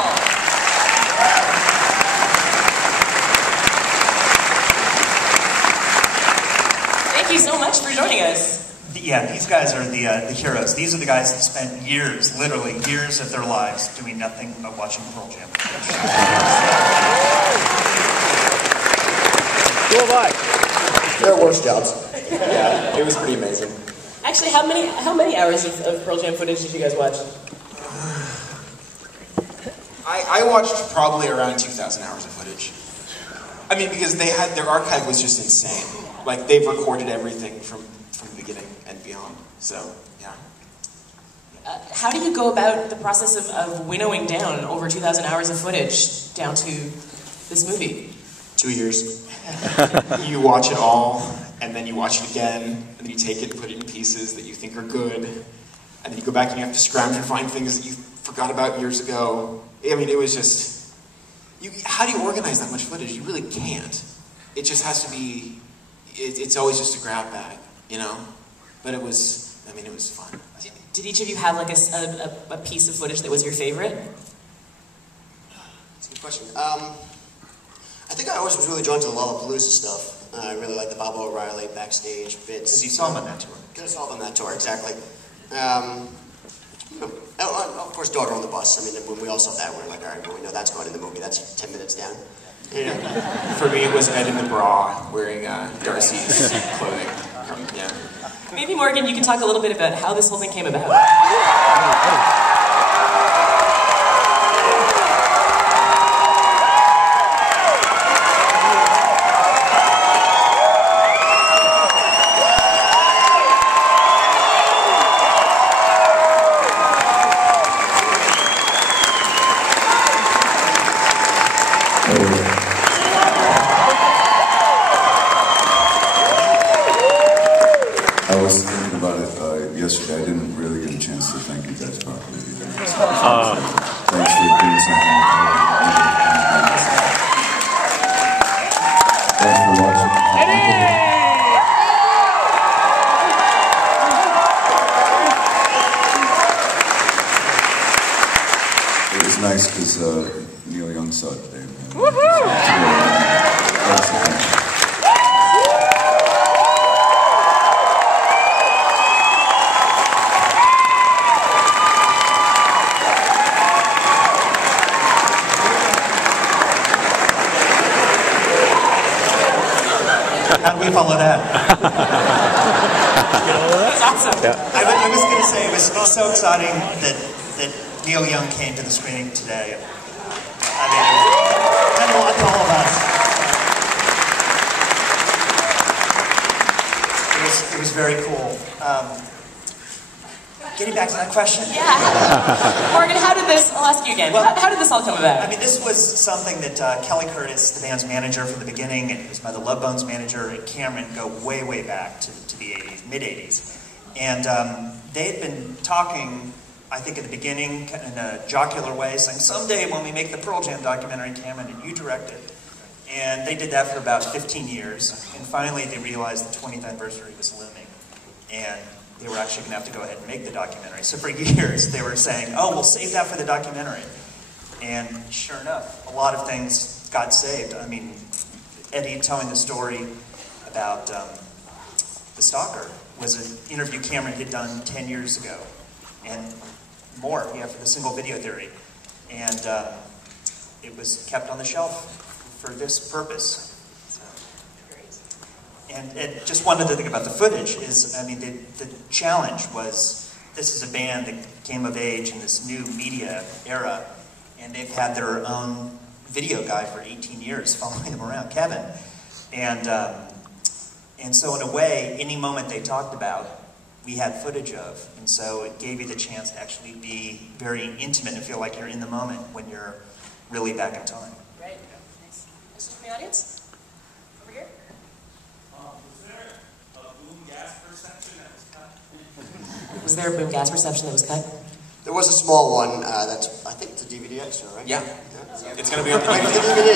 Al. Thank you so much for joining us. Yeah, these guys are the heroes. These are the guys that spent years, literally years of their lives doing nothing but watching Pearl Jam. Cool bye. There are worse jobs. Yeah, it was pretty amazing. Actually, how many hours of Pearl Jam footage did you guys watch? I watched probably around 2,000 hours of footage. I mean, because their archive was just insane. Like, they've recorded everything from the beginning and beyond. So, yeah. How do you go about the process of winnowing down over 2,000 hours of footage down to this movie? 2 years. You watch it all, and then you watch it again, and then you take it and put it in pieces that you think are good, and then you go back and you have to scrounge and find things that you forgot about years ago. I mean, it was just... how do you organize that much footage? You really can't. It just has to be... It's always just a grab bag, you know? But it was... I mean, it was fun. Did each of you have like a piece of footage that was your favorite? That's a good question. I think I always was really drawn to the Lollapalooza stuff. I really like the Bob O'Reilly backstage bits. Because you saw him on that tour. Because I saw him on that tour, exactly. You know, of course, Daughter on the Bus. I mean, when we all saw that, we were like, all right, well, we know that's going in the movie. That's 10 minutes down. Yeah. For me, it was Ed in the bra wearing Darcy's clothing. Yeah. Maybe, Morgan, you can talk a little bit about how this whole thing came about. I was thinking about it yesterday. I didn't really get a chance to thank you guys properly. Thanks for doing something. Thanks for watching. It was nice because Neil Young saw it today. How do we follow that? That's awesome. Yeah. I was going to say, it was so exciting that Neil Young came to the screening today. I mean, it meant a lot to all of us. It was very cool. Getting back to that question. Yeah. Morgan, I'll ask you again, how did this all come about? I mean, this was something that Kelly Curtis, the band's manager from the beginning, and it was by the Love Bones manager, and Cameron go way, way back to the 80s, mid-80s. And they had been talking, I think at the beginning, in a jocular way, saying, someday when we make the Pearl Jam documentary, Cameron, and you direct it. And they did that for about 15 years, and finally they realized the 20th anniversary was looming. And they were actually going to have to go ahead and make the documentary. So for years, they were saying, oh, we'll save that for the documentary. And sure enough, a lot of things got saved. I mean, Eddie telling the story about the stalker was an interview Cameron had done 10 years ago. And more, yeah, for the single video theory. And it was kept on the shelf for this purpose. And just one other thing about the footage is, I mean, the challenge was, this is a band that came of age in this new media era, and they've had their own video guy for 18 years following them around, Kevin. And so in a way, any moment they talked about, we had footage of. And so it gave you the chance to actually be very intimate and feel like you're in the moment when you're really back in time. Right. Nice. Questions from the audience? Over here? Was there a boom gas reception that was cut? There was a small one that's, I think it's a DVD extra, right? Yeah. It's going to be on the Wait for the DVD.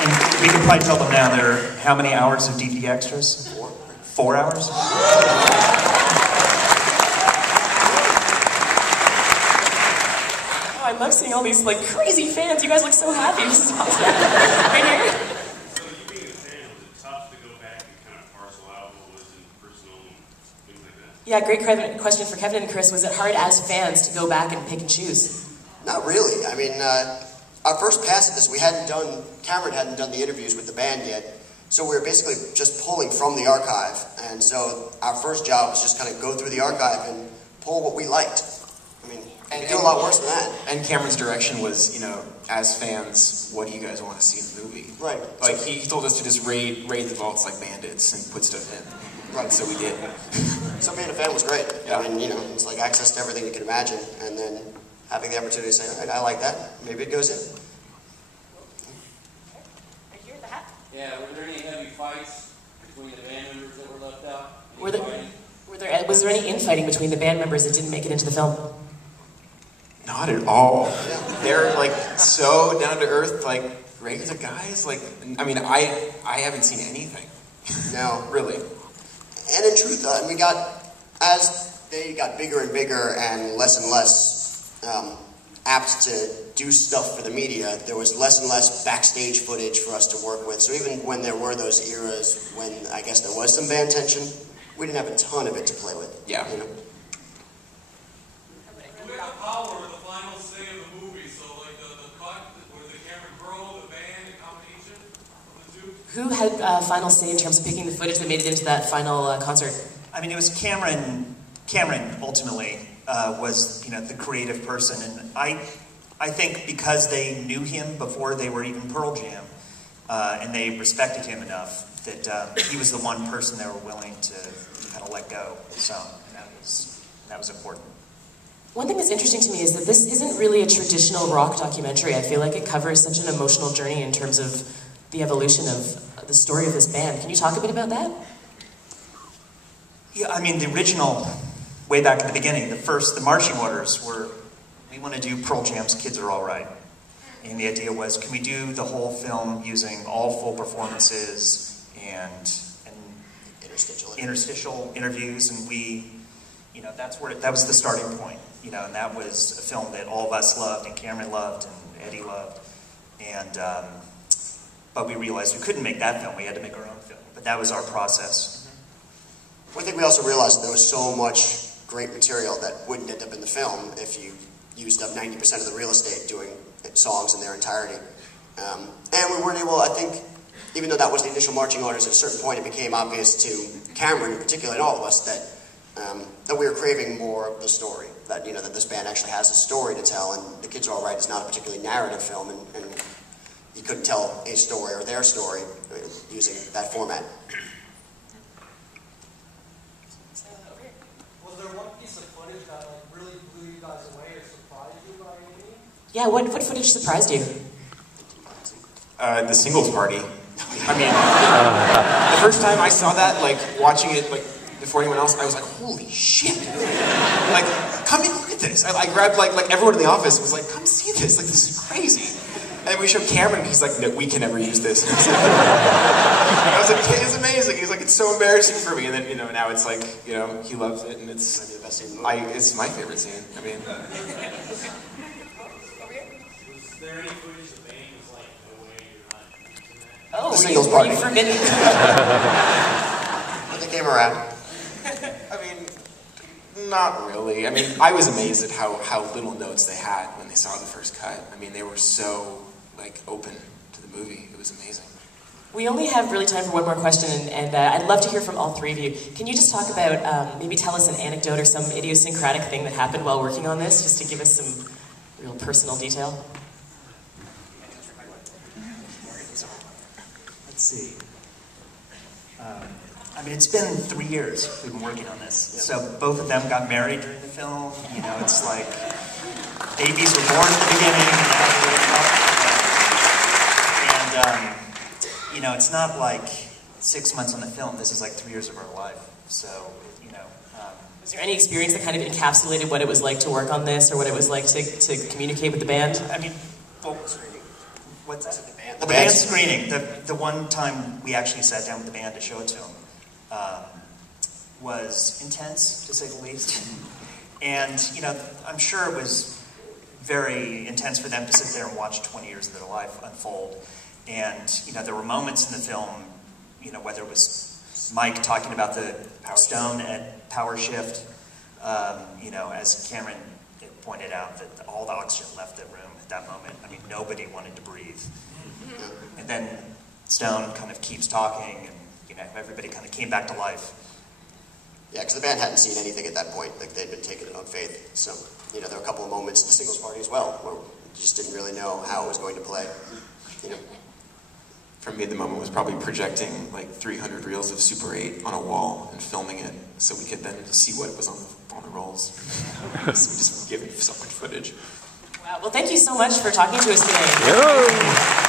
And we can probably tell them now, there are how many hours of DVD extras? 4 hours? Oh, love seeing all these like crazy fans. You guys look so happy. This is awesome. Right here. So you being a fan, was it tough to go back and kind of parcel out what was in personal and things like that? Yeah, great question for Kevin and Chris. Was it hard as fans to go back and pick and choose? Not really. I mean, our first pass at this, Cameron hadn't done the interviews with the band yet, so we were basically just pulling from the archive. And so our first job was just kind of go through the archive and pull what we liked. I mean, and do a lot worse than that. And Cameron's direction was, you know, as fans, what do you guys want to see in the movie? Right. Like, he told us to just raid the vaults like bandits and put stuff in. Right. So we did. So being a fan was great. Yeah. I mean, you know, it's like access to everything you can imagine, and then having the opportunity to say, all right, I like that, maybe it goes in. Right here, the hat. Yeah, were there any heavy fights between the band members that were left out? Was there any infighting between the band members that didn't make it into the film? Not at all. They're like so down to earth, like regular guys. Like, I mean, I haven't seen anything. No. Really. And in truth, as they got bigger and bigger and less apt to do stuff for the media, there was less and less backstage footage for us to work with. So even when there were those eras when I guess there was some band tension, we didn't have a ton of it to play with. Yeah. You know? Who had the power of the final say of the movie? So like the cut, was it Cameron Crowe, the band, a combination of the two? Who had final say in terms of picking the footage that made it into that final concert? I mean, it was Cameron. Cameron ultimately was, you know, the creative person, and I think because they knew him before they were even Pearl Jam, and they respected him enough that he was the one person they were willing to kind of let go. So that was important. One thing that's interesting to me is that this isn't really a traditional rock documentary. I feel like it covers such an emotional journey in terms of the evolution of the story of this band. Can you talk a bit about that? Yeah, I mean, the original, way back at the beginning, the marching orders were, we want to do Pearl Jam's Kids Are All Right. And the idea was, can we do the whole film using all full performances and interstitial interviews, and we, you know, that was the starting point, you know, and that was a film that all of us loved, and Cameron loved, and Eddie loved, and but we realized we couldn't make that film, we had to make our own film, but that was our process. I think we also realized that there was so much great material that wouldn't end up in the film if you used up 90% of the real estate doing songs in their entirety. And we weren't able, I think, even though that was the initial marching orders, at a certain point it became obvious to Cameron in particular and all of us that we were craving more of the story. That, you know, that this band actually has a story to tell, and The Kids Are All Right is not a particularly narrative film, and you couldn't tell a story or their story using that format. Was there one piece of footage that like really blew you guys away or surprised you by any means? Yeah, what footage surprised you? The singles party. I mean, the first time I saw that, like, watching it, like, before anyone else, I was like, holy shit. Like, come in, look at this. I grabbed, like everyone in the office was like, come see this. Like, this is crazy. And then we showed Cameron, and he's like, no, we can never use this. I was like, it's amazing. He's like, it's so embarrassing for me. And then, you know, now it's like, you know, he loves it, and it's the best scene. It's my favorite scene. I mean. Was there any footage the band was like, no way, you're not using that? Oh, The singles party. were you forbidden? But they came around. I mean, not really. I mean, I was amazed at how little notes they had when they saw the first cut. I mean, they were so, like, open to the movie. It was amazing. We only have really time for one more question, and I'd love to hear from all three of you. Can you just talk about, maybe tell us an anecdote or some idiosyncratic thing that happened while working on this, just to give us some real personal detail? Let's see. I mean, it's been 3 years we've been working on this. So both of them got married during the film. You know, it's like babies were born at the beginning. And you know, it's not like 6 months on the film. This is like 3 years of our life. So, you know. Was there any experience that kind of encapsulated what it was like to work on this, or what it was like to communicate with the band? I mean, well, what's that? The band screening. The one time we actually sat down with the band to show it to them was intense, to say the least. And, you know, I'm sure it was very intense for them to sit there and watch 20 years of their life unfold. And, you know, there were moments in the film, you know, whether it was Mike talking about the Stone at Power Shift, you know, as Cameron pointed out, that all the oxygen left the room at that moment. I mean, nobody wanted to breathe. And then Stone kind of keeps talking, and, you know, everybody kind of came back to life. Yeah, because the band hadn't seen anything at that point. Like, they'd been taking it on faith. So, you know, there were a couple of moments at the singles party as well where we just didn't really know how it was going to play. You know. For me, the moment was probably projecting like 300 reels of Super 8 on a wall and filming it so we could then see what was on the rolls. So we just gave so much footage. Wow. Well, thank you so much for talking to us today.